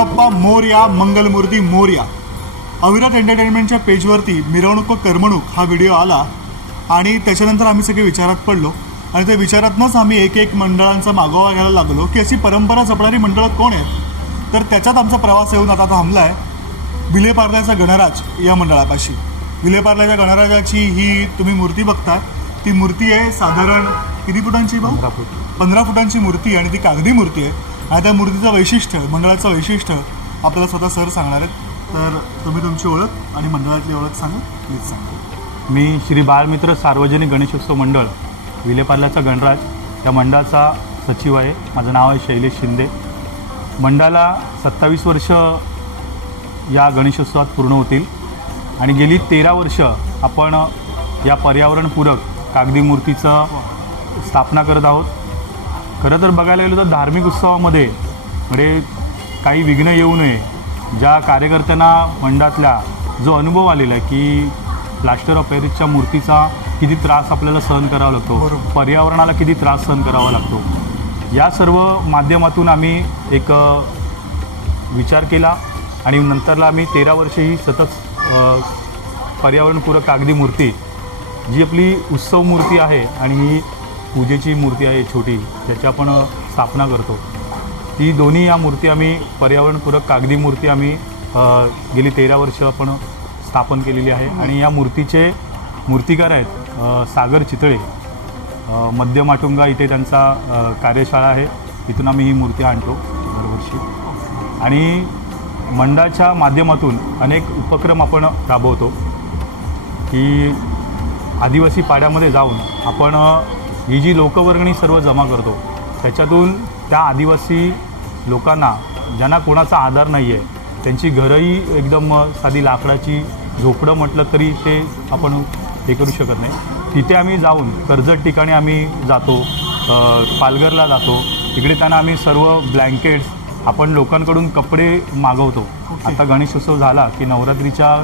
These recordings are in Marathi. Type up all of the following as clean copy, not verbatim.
बाप्पा मोरया, मंगलमूर्ती मोरया. अविरत एंटरटेनमेंटच्या पेजवरती मिरवणूक व करमणूक हा व्हिडिओ आला आणि त्याच्यानंतर आम्ही सगळे विचारात पडलो आणि त्या विचारातनंच आम्ही एक एक मंडळांचा मागोवा घ्यायला लागलो की अशी परंपरा जपणारी मंडळं कोण आहेत. तर त्याच्यात आमचा प्रवास येऊन आता थांबला आहे विलेपार्ल्याचा गणराज या मंडळापाशी. विलेपार्ल्याच्या गणराजाची ही तुम्ही मूर्ती बघता, ती मूर्ती आहे साधारण किती फुटांची भाऊ? 15 फुटांची मूर्ती आणि ती कागदी मूर्ती आहे. आणि त्या मूर्तीचं वैशिष्ट्य, मंडळाचं वैशिष्ट्य आपल्याला स्वतः सर सांगणार आहेत. तर तुम्ही तुमची ओळख आणि मंडळातली ओळख सांगा प्लीज. सांगा. मी श्री बाळमित्र सार्वजनिक गणेशोत्सव मंडळ विलेपार्ल्याचा गणराज या मंडळाचा सचिव आहे. माझं नाव आहे शैलेश शिंदे. मंडळाला 27 वर्ष या गणेशोत्सवात पूर्ण होतील आणि गेली 13 वर्ष आपण या पर्यावरणपूरक कागदी मूर्तीचं स्थापना करत आहोत. खरं तर बघायला गेलं तर धार्मिक उत्सवामध्ये म्हणजे काही विघ्न येऊ नये, ज्या कार्यकर्त्यांना मंडळातल्या जो अनुभव आलेला आहे की प्लास्टर ऑफ पॅरिसच्या मूर्तीचा किती त्रास आपल्याला सहन करावा लागतो, पर्यावरणाला किती त्रास सहन करावा लागतो, या सर्व माध्यमातून आम्ही एक विचार केला आणि नंतरला आम्ही 13 वर्ष ही सतत पर्यावरणपूरक कागदी मूर्ती जी आपली उत्सव मूर्ती आहे आणि ही पूजेची मूर्ती आहे छोटी, त्याची आपण स्थापना करतो. ती दोन्ही या मूर्ती आम्ही पर्यावरणपूरक कागदी मूर्ती आम्ही गेली 13 वर्ष आपण स्थापन केलेली आहे. आणि या मूर्तीचे मूर्तिकार आहेत सागर चितळे, मध्य माटुंगा इथे त्यांचा कार्यशाळा आहे. इथून आम्ही ही मूर्ती आणतो दरवर्षी. आणि मंडळाच्या माध्यमातून अनेक उपक्रम आपण राबवतो की आदिवासी पाड्यामध्ये जाऊन आपण ही जी लोकवर्गणी सर्व जमा करतो त्याच्यातून त्या आदिवासी लोकांना ज्यांना कोणाचा आधार नाही आहे त्यांची घरंही एकदम साधी लाकडाची झोपडं म्हटलं तरी ते आपण हे करू शकत नाही, तिथे आम्ही जाऊन कर्जत ठिकाणी आम्ही जातो, पालघरला जातो. तिकडे त्यांना आम्ही सर्व ब्लँकेट्स आपण लोकांकडून कपडे मागवतो. आता गणेशोत्सव झाला की नवरात्रीच्या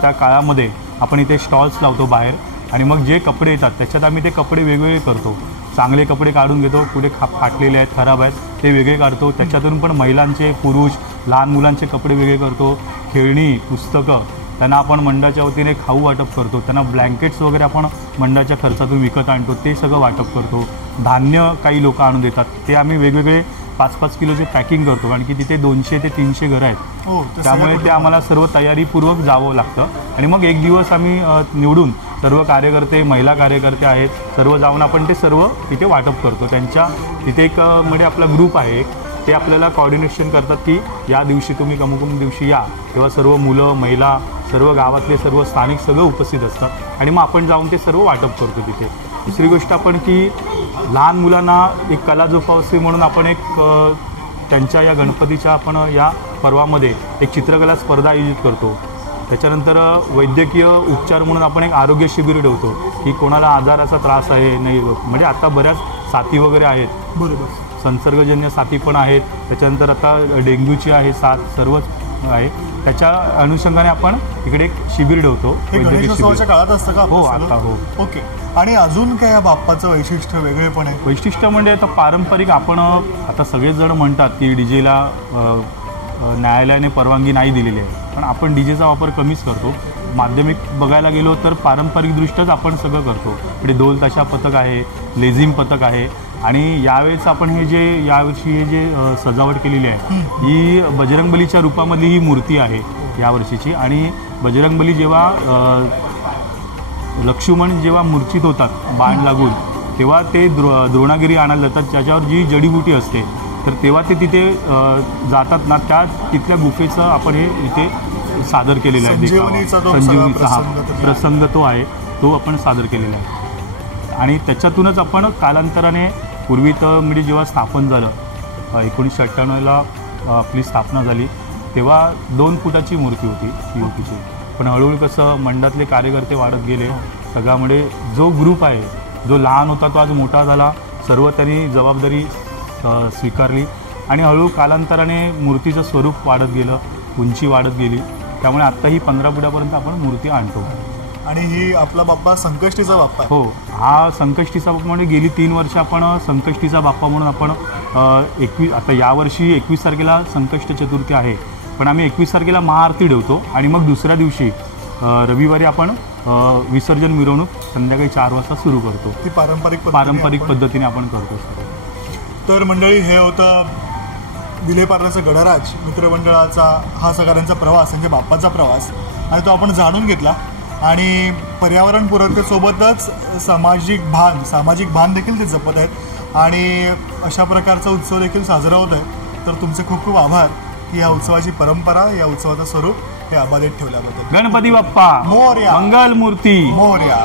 त्या काळामध्ये आपण इथे स्टॉल्स लावतो बाहेर आणि मग जे कपडे येतात त्याच्यात आम्ही ते कपडे वेगवेगळे करतो. चांगले कपडे काढून घेतो, कुठे फाटलेले आहेत, खराब आहेत ते वेगळे काढतो. त्याच्यातून पण महिलांचे, पुरुष, लहान मुलांचे कपडे वेगळे करतो. खेळणी, पुस्तकं त्यांना आपण मंडळाच्या वतीने खाऊ वाटप करतो. त्यांना ब्लँकेट्स वगैरे आपण मंडळाच्या खर्चातून विकत आणतो, ते सगळं वाटप करतो. धान्य काही लोक आणून देतात, ते आम्ही वेगवेगळे 5-5 किलोचे पॅकिंग करतो कारण की तिथे 200 ते 300 घरं आहेत. त्यामुळे ते आम्हाला सर्व तयारीपूर्वक जावं लागतं. आणि मग एक दिवस आम्ही निवडून सर्व कार्यकर्ते, महिला कार्यकर्ते आहेत, सर्व जाऊन आपण ते सर्व तिथे वाटप करतो. त्यांच्या तिथे एक म्हणजे आपला ग्रुप आहे, ते आपल्याला कॉर्डिनेशन करतात की या दिवशी तुम्ही अमुक दिवशी या, तेव्हा सर्व मुलं, महिला, सर्व गावातले सर्व स्थानिक सगळं उपस्थित असतात आणि मग आपण जाऊन ते सर्व वाटप करतो तिथे. दुसरी गोष्ट आपण की लहान मुलांना एक कला जोपासवी म्हणून आपण एक त्यांच्या या गणपतीच्या आपण या पर्वामध्ये एक चित्रकला स्पर्धा आयोजित करतो. त्याच्यानंतर वैद्यकीय उपचार म्हणून आपण एक आरोग्य शिबिर ठेवतो की कोणाला आजाराचा त्रास आहे नाही, म्हणजे आता बऱ्याच साथी वगैरे आहेत, बरोबर, संसर्गजन्य साथी पण आहेत. त्याच्यानंतर आता डेंग्यूची आहे साथ, सर्वच आहे. त्याच्या अनुषंगाने आपण इकडे एक शिबिर ठेवतो. गणेशोत्सवाच्या काळात असतं का? हो, आता हो. ओके. आणि अजून काय या बाप्पाचं वैशिष्ट्य वेगळेपण आहे? वैशिष्ट्य म्हणजे आता पारंपरिक आपण आता सगळेच जण म्हणतात की डीजेला न्यायालयाने परवानगी नाही दिलेली आहे, पण आपण डीजेचा वापर कमीच करतो. माध्यमिक बघायला गेलो तर पारंपरिकदृष्ट्याच आपण सगळं करतो. इकडे ढोल ताशा पथक आहे, लेझिम पथक आहे. आणि यावेळेस आपण हे जे यावर्षी हे जे सजावट केलेली आहे ही बजरंगबलीच्या रूपामधली ही मूर्ती आहे यावर्षीची. आणि बजरंगबली जेव्हा लक्ष्मण जेव्हा मूर्छित होतात बाण लागून, तेव्हा ते द्रोणागिरी आणायला जातात, ज्याच्यावर जी जडीबुटी असते, तर तेव्हा ते तिथे जातात ना, त्या तिथल्या गुफेचं आपण हे इथे सादर केलेलं आहे. संजीवनीचा हा प्रसंग तो आहे, तो आपण सादर केलेला आहे. आणि त्याच्यातूनच आपण कालांतराने पूर्वी तर म्हणजे जेव्हा स्थापन झालं 1998ला आपली स्थापना झाली तेव्हा 2 फुटाची मूर्ती होती POPची. पण हळूहळू कसं मंडळातले कार्यकर्ते वाढत गेले, सगळ्यामुळे जो ग्रुप आहे जो लहान होता तो आज मोठा झाला, सर्व त्यांनी जबाबदारी स्वीकारली आणि हळूहळू कालांतराने मूर्तीचं स्वरूप वाढत गेलं, उंची वाढत गेली. त्यामुळे आत्ताही 15 फुटापर्यंत आपण मूर्ती आणतो. आणि ही आपला बाप्पा संकष्टीचा बाप्पा? हो, हा संकष्टीचा बाप्पा म्हणजे गेली 3 वर्ष आपण संकष्टीचा बाप्पा म्हणून आपण आता यावर्षी 21 तारखेला संकष्ट चतुर्थी आहे, पण आम्ही 21 तारखेला महाआरती ठेवतो आणि मग दुसऱ्या दिवशी रविवारी आपण विसर्जन मिरवणूक संध्याकाळी 4 वाजता सुरू करतो. ती पारंपरिक पद्धतीने आपण करतो सर. तर मंडळी, हे होतं विलेपार्ल्याचा गणराज मित्रमंडळाचा हा सगळ्यांचा प्रवास, म्हणजे बाप्पाचा प्रवास, आणि तो आपण जाणून घेतला. आणि पर्यावरण पूरकतेसोबतच सामाजिक भान देखील ते जपत आहेत आणि अशा प्रकारचा उत्सव देखील साजरा होत आहे. तर तुमचे खूप खूप आभार की या उत्सवाची परंपरा, या उत्सवाचं स्वरूप हे अबाधित ठेवल्याबद्दल. गणपती बाप्पा मोरया, मंगल मूर्ती मोरया.